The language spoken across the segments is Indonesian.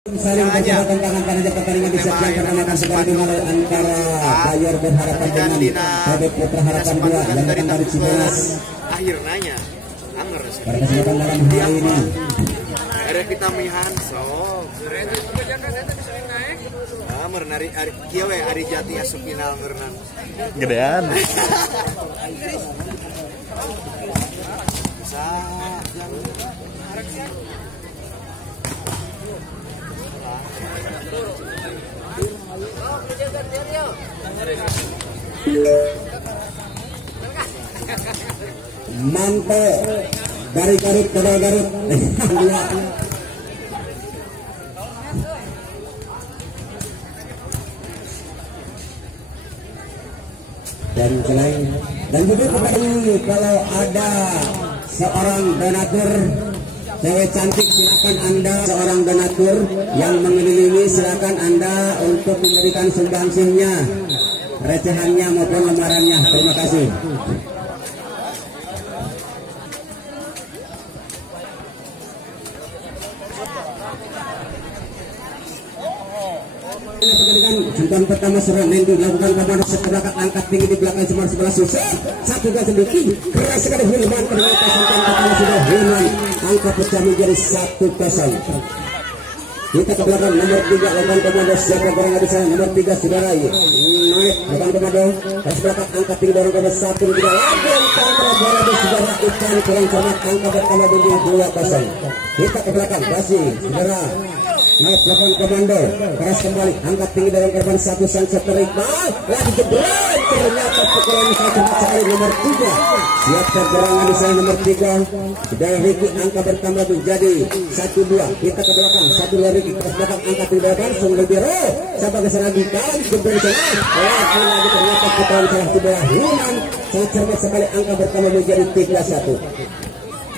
Saling berjabat tangan karena pertandingan di set yang pertama akan segera dimulai antara Bayer Berharapan dengan Bebek Putra Harapan 2 yang datang dari Cibodas. Akhirnya anger pada kesempatan malam hari ini ada kita mihan sok merenari kieu we Ari Jati asup final merenang gedean bisa mantap dari Garut ke Garut dan selain dan juga kalau ada seorang donatur cewek cantik, silakan Anda seorang donatur yang mengelilingi, silakan Anda untuk memberikan sumbangsihnya, recehannya maupun lamarannya. Terima kasih. Jumpan pertama serang Nendu dilakukan komando set ke belakang, angkat tinggi di belakang sebelah susah satu dan sedikit keras sekali Hilman, ternyata jumpan pertama sudah Hilman, angka pecah menjadi 1-0. Kita ke belakang nomor 3 lakukan komando siapa barang di sana, nomor 3 saudara naik lakukan komando keras belakang, angkat tinggi dorong ke 1 tidak lagi antara bola di saudara ikan kurang cermat, angka pertama menjadi 2-0. Kita ke belakang kasih saudara naik lakukan komando keras kembali, angkat tinggi dalam korban 1 sang setter Iqbal lagi jebret, ternyata pukulan sangat cepat sekali nomor 3 siap tergerangan di sana nomor 3 dari Ricky, angka bertambah menjadi 1-2. Kita ke belakang 1-2 Ricky keras belakang, angkat tinggi dalam langsung lebih roh sampai ke sana Gitan jebret di sana lagi ternyata pukulan salah sebelah Human sangat cermat sekali, angka bertambah menjadi 3-1.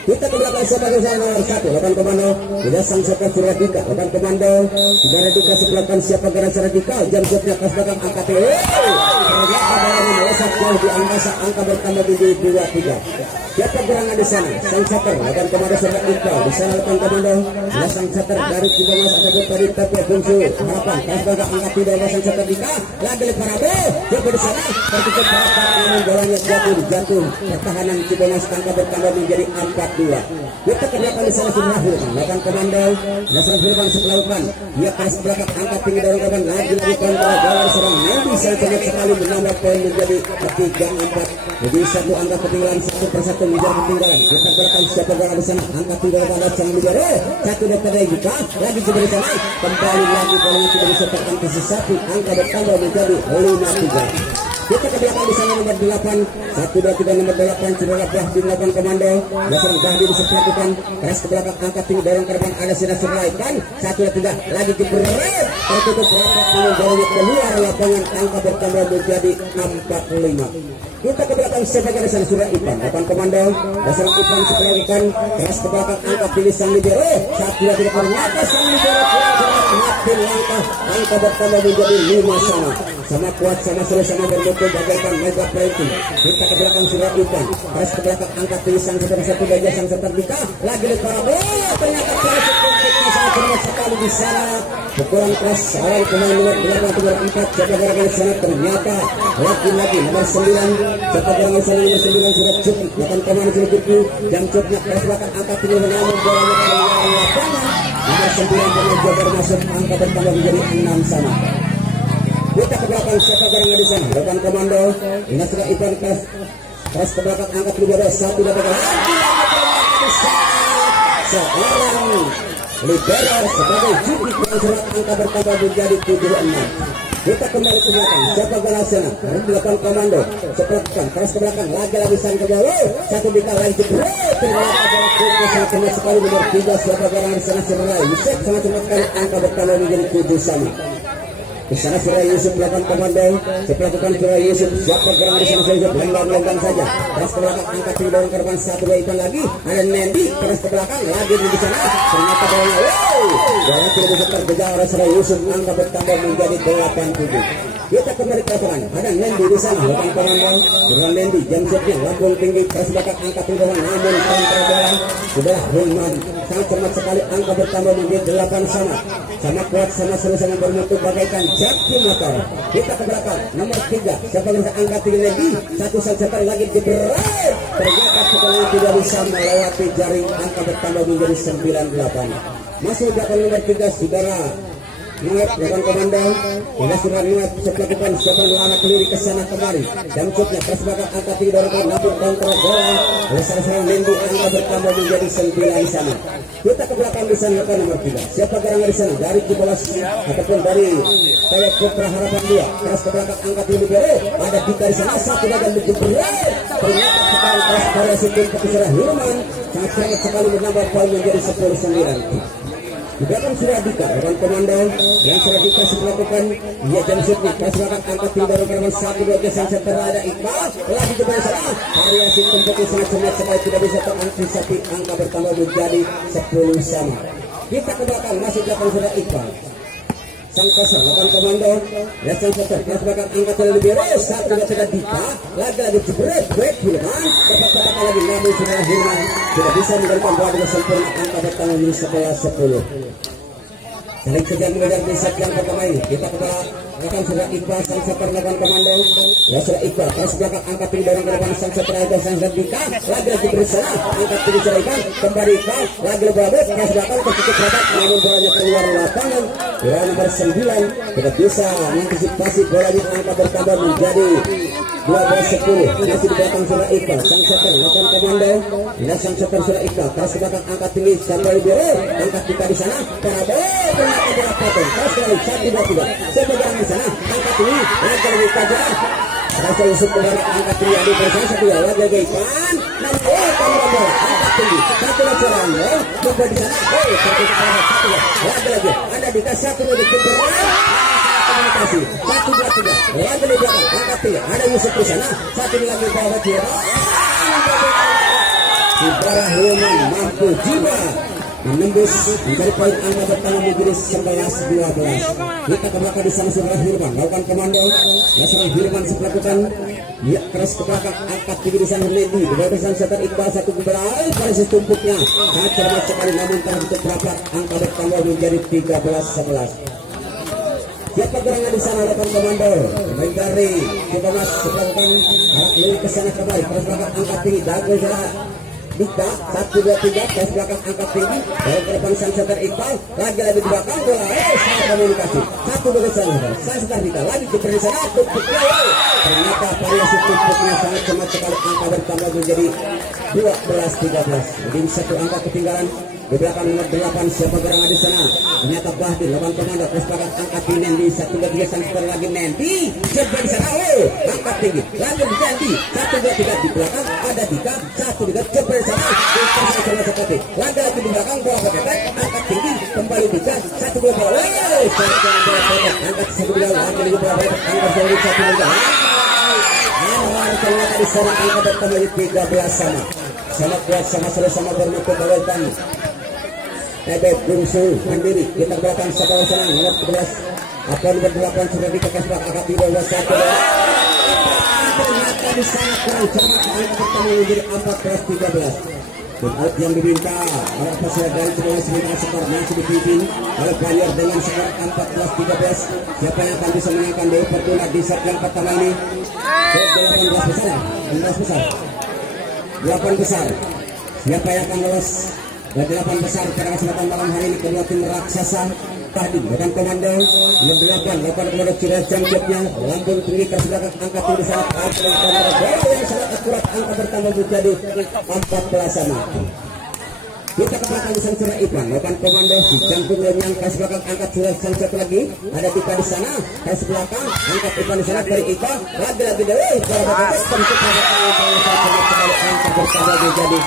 Kita ke belakang sebagai nomor 1 lakukan komando tidak sang setter Suradika lakukan komando saudara Dika sebelahkan siapa gerak Suradika jam shotnya keras belakang, angkat ternyata dari melesat jauh di angkasa, angka bertambah menjadi 2-3. Siapa gerangan di sana sang setter lakukan komando Suradika di sana lakukan komando tidak sang setter dari Cibodas ataupun tadi tapi Bungsu Harapan keras belakang, angkat tidak sang setter Dika lagi Leparado coba di sana tertutup berapa namun bolanya jatuh pertahanan Cibodas, angka bertambah menjadi 4-2. Kita ke belakang di sana sudah lakukan komando dasar Firman setelaukan dia keras belakang, angkat tinggi dorong kawan lagi kontrol bola serang Nendi sangat sekali menambah poin menjadi 3-4. Jadi satu angka ketinggalan 1-1 menjadi ketinggalan. Kita ke belakang siapa bola di sana, angkat tinggi pada sang libero 1 dokter juga lagi coba di sana kembali lagi bolanya tidak bisa tekan ke satu, angka bertambah menjadi 5-3. Kita ke belakang di sana nomor 8 1-2-3 nomor 8 saudara Bahdi melakukan komando dasar Bahdi bisa melakukan keras ke belakang, angkat tinggi dorong korban ada sinar seraikan 1-2-3 lagi jebret tertutup rapat dengan bolanya keluar lapangan, angka bertambah menjadi 4-5. Kita ke belakang sebagai dasar sudah Ipan lakukan komando dasar Ipan melakukan keras ke belakang, angkat tinggi sang libero 1-2-3 ternyata sang libero makin langkah, angka bertambah menjadi 5 sama kuat sama seru sama berbukul bagaikan mega plating. Kita ke belakang sudah Ipan keras ke belakang, angkat tinggi sang setter 1 baja sang setter Dika lagi Leparado ternyata tertutup sangat cermat sekali di sana pukulan keras awal pemain nomor 4 coba gerakan di sana ternyata lagi nomor 9 coba gerakan di sana nomor 9 sudah cukup lakukan komando sudah cukup jam cukupnya keras belakang, angkat tinggi namun bolanya keluar lapangan nomor 9 pemain Jabar masuk, angka bertambah menjadi 6 sama. Kita ke belakang siapa gerangan di sana lakukan komando ini sudah Ipan keras ke belakang, angkat libero 1 dapat lagi seorang libero sebagai jukit yang surat, angka bertambah menjadi 7-6. Kita kembali ke belakang siapa gerangan sana harus dilakukan komando sepertikan keras ke belakang lagi sang ke bawah 1 Dika lagi jebret ternyata bola kuku sangat cepat sekali nomor 3 siapa gerangan di sana sebelah Yusuf sangat cepat sekali, angka bertambah menjadi 7 sama. Di sana Suraya Yusuf melakukan komando, melakukan Suraya Yusuf siapa gerangan di sana Yusuf lenggang saja keras ke belakang, angkat tinggi dorong korban 1-2 Ipan lagi ada Nendi keras ke belakang lagi di sana ternyata bolanya tidak bisa terkejar oleh Suraya Yusuf, angka bertambah menjadi 8-7. Kita kembali ke lapangan. Ada Lendi di sana. Lakukan komando. Dengan Lendi jam setnya lambung tinggi. Terus bakal angkat di bawah. Namun kontra bola sudah Hilman. Sangat cermat sekali. Angka bertambah menjadi 8 sama. Sama kuat, sama sama bermutu bagaikan jaki motor. Kita ke belakang. Nomor 3. Siapa yang bisa angkat tinggi Lendi? Satu saja lagi jebret. Ternyata setelah tidak bisa melewati jaring. Angka bertambah menjadi 98. Masih belakang nomor 3 saudara Nuat dengan komando. Hingga sudah Nuat melakukan siapa anak kelirik ke sana kemari. Dan cutnya terus bakal angkat tinggi dari namun kontra bola. Oleh salah Lendi angka bertambah menjadi 9 sama. Kita ke belakang di sana ke nomor 3. Siapa gerangan di sana dari Kibolas ataupun dari Tayat Putra Harapan 2. Terus ke belakang angkat tinggi bere. Ada Dika di sana satu dan menjebret. Ternyata sekali terus variasi tim kepada Hilman. Sangat sekali menambah poin menjadi 10-9. Juga kan sudah Dika dengan komando yang sudah dikasih melakukan dia jam shootnya pas bakal angkat tinggi dari kerman 1-2 gesan setelah ada Iqbal lagi ke sana variasi kompetisi sangat cermat sekali tidak bisa terantisipasi angka bertambah menjadi 10 sama. Kita ke belakang masih belakang sudah Iqbal sang kosong lakukan komando ya sang kosong pas bakal angkat lebih beres 1-2 Dika lagi jebret break Hilman dapat lagi namun sudah Hilman tidak bisa memberikan bola dengan sempurna angka bertambah menjadi 11-10. Saling kejar mengejar di set yang pertama ini. Kita akan sudah Iqbal sang seper lakukan komando. Ya sudah Iqbal terus belakang angkat tinggi dorong ke depan sang seper Iqbal sang Dika lagi berusaha angkat tinggi Iqbal kembali Iqbal lagi berabot pas belakang kecukup rapat namun bolanya keluar lapangan. Ya nomor 9 tidak bisa mengantisipasi bolanya angka bertambah menjadi 12-10. Masih di belakang sudah Iqbal sang seper lakukan komando. Ya sang seper sudah Iqbal terus belakang angkat tinggi sampai biru angkat Dika di sana parabol adalah potong terus kali 1-2-3 siapa jalan di sana angkat ini lagi lagi kajian rasa Yusuf kembali angkat tinggi adi bersama satu ya lagi Ipan dan bola angkat tinggi satu lagi jalan coba di sana satu lagi ada dikasih satu lagi komunikasi 1-2-3 lagi di belakang angkat tinggi ada Yusuf di sana satu lagi bawah kiri Ibrahim mampu jiwa menembus mencari poin angka pertama menjadi 11-12. Kita ke belakang di sana sudah Hilman lakukan komando. Ya serang Hilman melakukan ya keras ke belakang angkat tinggi di sana Lendi di bawah sana setter Iqbal satu kembali pada tumpuknya sangat cermat sekali namun tertutup rapat angka bertambah menjadi 13-11. Siapa gerangan di sana lakukan komando main dari kita mas melakukan arah lari ke sana kembali terus belakang angkat tinggi dagu sana Dika 1-2-3 pas belakang angkat tinggi dari ke depan sang setter Iqbal lagi di belakang bola salah komunikasi 1-2 ke sana sang setter Dika lagi ke sana tumpuknya ternyata variasi tumpuknya sangat cermat sekali angka bertambah menjadi 12-13 jadi satu angka ketinggalan di belakang nomor 8 siapa gerangan di sana ternyata Bahdin lawan komando terus belakang angkat tinggi Nendi 1-2-3 sang setter lagi Nendi siapa di sana angkat tinggi lagi di Nendi 1-2-3 di belakang ada Dika 1-2 coba di sana lagi di belakang bola pakai angkat tinggi kembali Dika 1-2 bola angkat 1-2 lagi di bola angkat 1-2 ternyata di sana angka bertambah 13 sama kuat sama bermutu bagaikan Ebet Bungsu mandiri kita belakang sekolah sana nomor 11 apa nomor 8 sudah dikekas angkat di bawah 1 ternyata di sana kurang cermat angka pertama menjadi 14-13 dan out yang diminta oleh pasir dari sebuah sementara skor masih dipimpin oleh Banjar dengan skor 14-13 siapa yang akan bisa menangkan Dewi Fortuna di set yang pertama ini ke 18 besar siapa yang akan lolos dan 8 besar pada kesempatan malam hari ini kedua tim raksasa tadi dengan komando yang 8 komando Cires jangkutnya lambung tinggi keras belakang angkat tinggi sangat yang sangat akurat angka bertambah menjadi 14 sama. Kita ke belakang sang surah Ipan lakukan komando si jangkut lenyang kasih belakang angkat surah sang satu lagi ada Dika di sana kasih belakang angkat Ipan di sana dari Ipan lagi Dewi kalau berkata tentu angka bertambah menjadi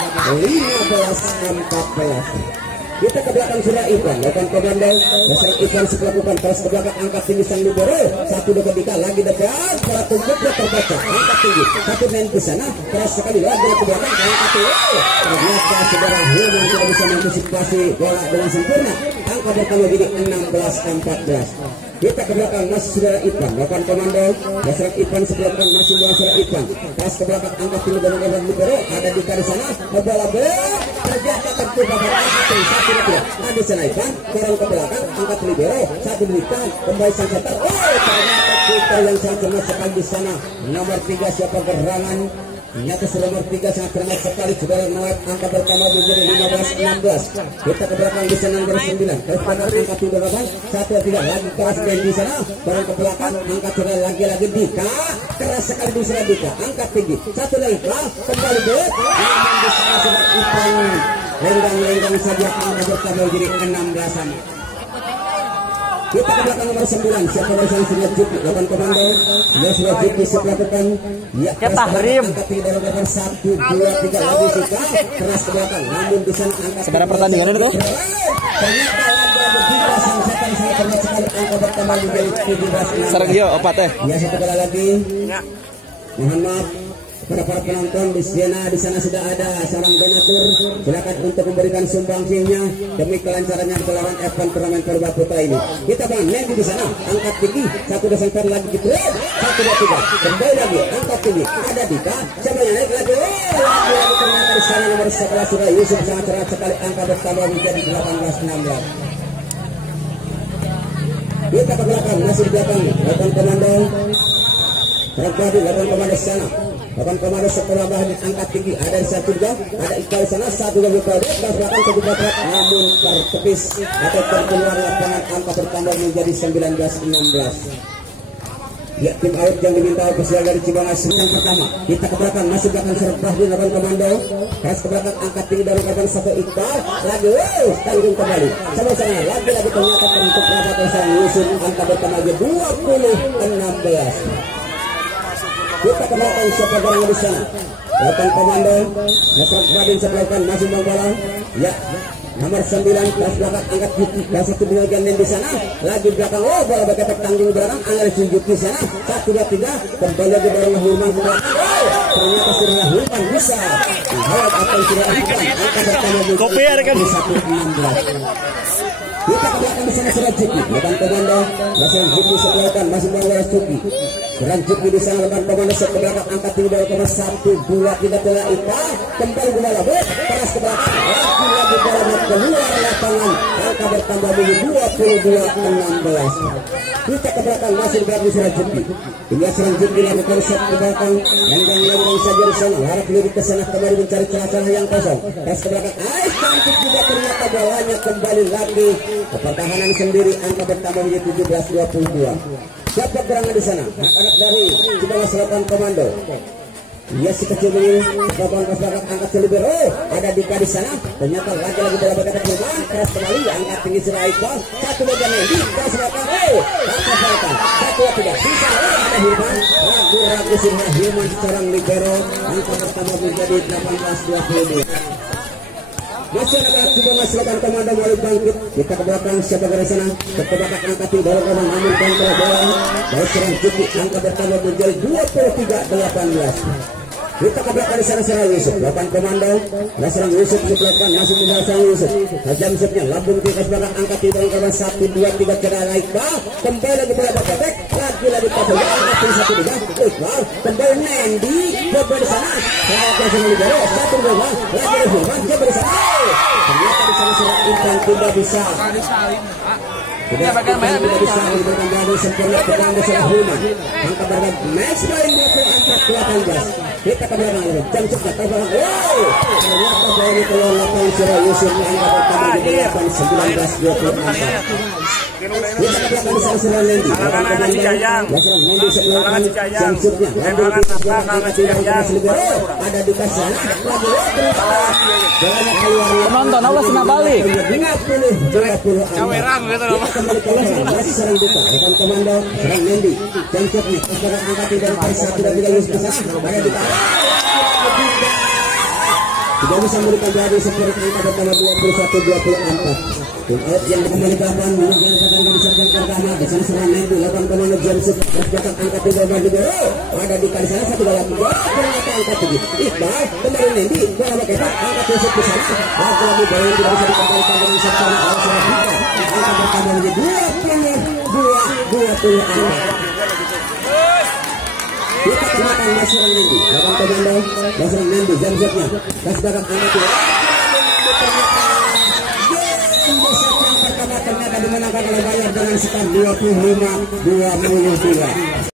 15-14. Kita ke belakang sudah Ivan, lakukan komando. Dasar Ivan melakukan terus ke belakang, angkat tinggi sang libero. Satu dekat Dika, lagi dekat. Para tumpuknya terbaca, angkat tinggi. Satu main ke sana, keras sekali lagi ke belakang, angkat tinggi. Ternyata saudara Hilman tidak bisa mengantisipasi bola dengan sempurna. Angka pertama jadi 16-14. Kita ke belakang masih saudara Ivan, lakukan komando. Dasar Ivan sebelumkan masih bola saudara Ivan. Keras ke belakang, angkat tinggi dan angkat libero. Ada Dika di sana, bola terjadi terbuka pada satu detik. Ada sana Ivan, kurang ke belakang, angkat libero, satu Dika, kembali sang setter. Ternyata kita yang sangat cermat sekali di sana. Nomor 3 siapa gerangan? Ternyata sudah nomor 3 sangat cermat sekali. Saudara naik angka pertama menjadi 15-16. Kita ke belakang di sana nomor 9. Terus pada angkat tinggi belakang, satu tidak lagi keras dan di sana. Kurang ke belakang, angkat sudah lagi Dika. Keras sekali di sana Dika, angkat tinggi. Satu lagi kembali deh. Namun di sana sudah Ivan lenggang saja, angka pertama menjadi 16-an. Kita ke belakang nomor 9. Siapa bersama sudah Juki, lakukan komando. Dia sudah Juki melakukan. Ya, tahrim. Angkat tinggi dari level 1, 2, 3 lagi Dika. Keras ke belakang. Namun di sana angkat. Sebenarnya pertandingan itu. Ternyata ada 13 sang setan sangat cermat sekali. Angka pertama menjadi 17. Sergio opat Ya, satu kali lagi. Mohon maaf para penonton di sana sudah ada seorang donatur. Silakan untuk memberikan sumbangsinya demi kelancarannya gelaran event turnamen Perba Putra ini. Kita main di sana, angkat tinggi, satu desember lagi gitu. 1-2-3, kembali lagi, angkat tinggi. Ada Dika, coba naik lagi. Lagi ternyata di sana nomor 11 sudah Yusuf sangat cerah sekali, angka bertambah menjadi 18-16. Kita ke belakang, masih di belakang, lakukan komando. Terjadi lakukan komando sana. Lakukan komando setelah bahan angkat tinggi. Ada di satu juga, ada Iqbal sana, satu lagi produk, dan belakang ke belakang, namun tertepis atau terkeluar lapangan, angka bertambah menjadi 19-16. Ya, tim out yang diminta ofisial dari Cibangas yang pertama. Kita ke belakang, masih belakang serpah di lakukan komando. Keras ke belakang, angkat tinggi dari lakukan satu Iqbal. Lagi, tanggung kembali. Sama-sama, lagi-lagi ternyata terbentuk rapat usaha Yusuf, angka bertambah 20-16. Kita ke belakang siapa barang di sana. Lakukan komando. Nasrat Badin sebelahkan masih bola. Ya, nomor 9 kelas belakang angkat Yuki. Dan satu bagian di sana. Lagi belakang, bola bagi tanggung belakang. Angkat Yuki di sana. 1-2-3. Kembali lagi barang Hilman ke belakang. Ternyata sudah Hilman bisa. Lihat apa yang sudah lakukan. Angkat pertama Kopiar kan 1-16. Kita ke belakang di sana sudah Juki. Lakukan komando. Masih Juki sebelahkan masih bola Juki. Serang Juki di sana lakukan komando ke belakang angkat tinggi dari komando 1-2-3 telah Ipa. Kembali ke bola keras ke belakang. Lagi bola keluar lapangan. Angka bertambah menjadi 22-16. Kita ke belakang masih di belakang sudah Juki. Hingga serang Juki lakukan set ke belakang. Lenggang saja di sana. Harap lirik ke sana kembali mencari celah-celah yang kosong. Keras ke belakang. Cantik juga ternyata bolanya kembali lagi. Pertahanan sendiri, angka bertambah menjadi 17-22. Siapa gerangan di sana? Anak-anak dari Cibangas lakukan komando. Dia si kecil ini lakukan belakang angkat libero. Ada Dika di sana. Ternyata lagi bola berkata Hilman. Keras kembali, angkat tinggi sudah Iqbal. Satu bagian lagi. Keras belakang. Angkat belakang. 1-2-3. Bisa. Ada Hilman. Ragu-ragu sudah Hilman seorang libero. Angka pertama menjadi 18-22. Masih ada Cibangas lakukan komando mulai bangkit. Kita ke belakang siapa dari sana. Ke belakang angkat tinggi baru kawan namun kontrol bola. Baik serang Juki angka bertambah menjadi 23-18. Kita ke belakang di sana serang Yusuf. Lakukan komando. Serang Yusuf sebelahkan masih tinggal serang Yusuf. Tajam Yusufnya lambung ke belakang angkat tinggi baru kawan 1-2-3 kira Iqbal. Kembali lagi bola berkepek. Lagi pasang angkat tinggi 1-2. Iqbal kembali Nendi. Coba di sana. Lakukan serang libero 1-2. Lagi di Hilman coba di sana. Ternyata di sana serang Iqbal tidak bisa. Tidak bisa memberikan dari sempurna kepada serang Hilman. Angka berkepek. Match point 24-18. Kita ke belakang lagi. Jam cepat ke belakang. Ternyata bola ini keluar lapangan serang Yusuf. Angka pertama di 19-24. Kita ke belakang di sana serang Nendi. Serang Nendi sebelahkan Jamsutnya. Ada di kasar. Penonton Allah sena balik. 50-20. Kembali ke belakang. Masih serang Dika. Rekan komando. Serang Nendi. Jamsutnya. Sekarang angkat tidak dari 1-2-3 Yusuf ke sana. Ada Dika. tidak bisa memberikan jadi seperti angka pertama 21-24. Tim out yang kembali kapan meninggalkan misalkan pertama di sana serangan Nendu lakukan kemana James belakang angka 3 juga ada di kali sana satu dalam angka 7 Iqbal kembali Nendu bola pakai angka 7 ke sana lagi bola tidak bisa dikembalikan dengan secara angka pertama menjadi 20 angka. Kita kenakan Nasrul Nendu lakukan komando Nasrul Nendu Jamsetnya kasih belakang angka 2 ternyata dimenangkan oleh Bayar dengan skor 25-22.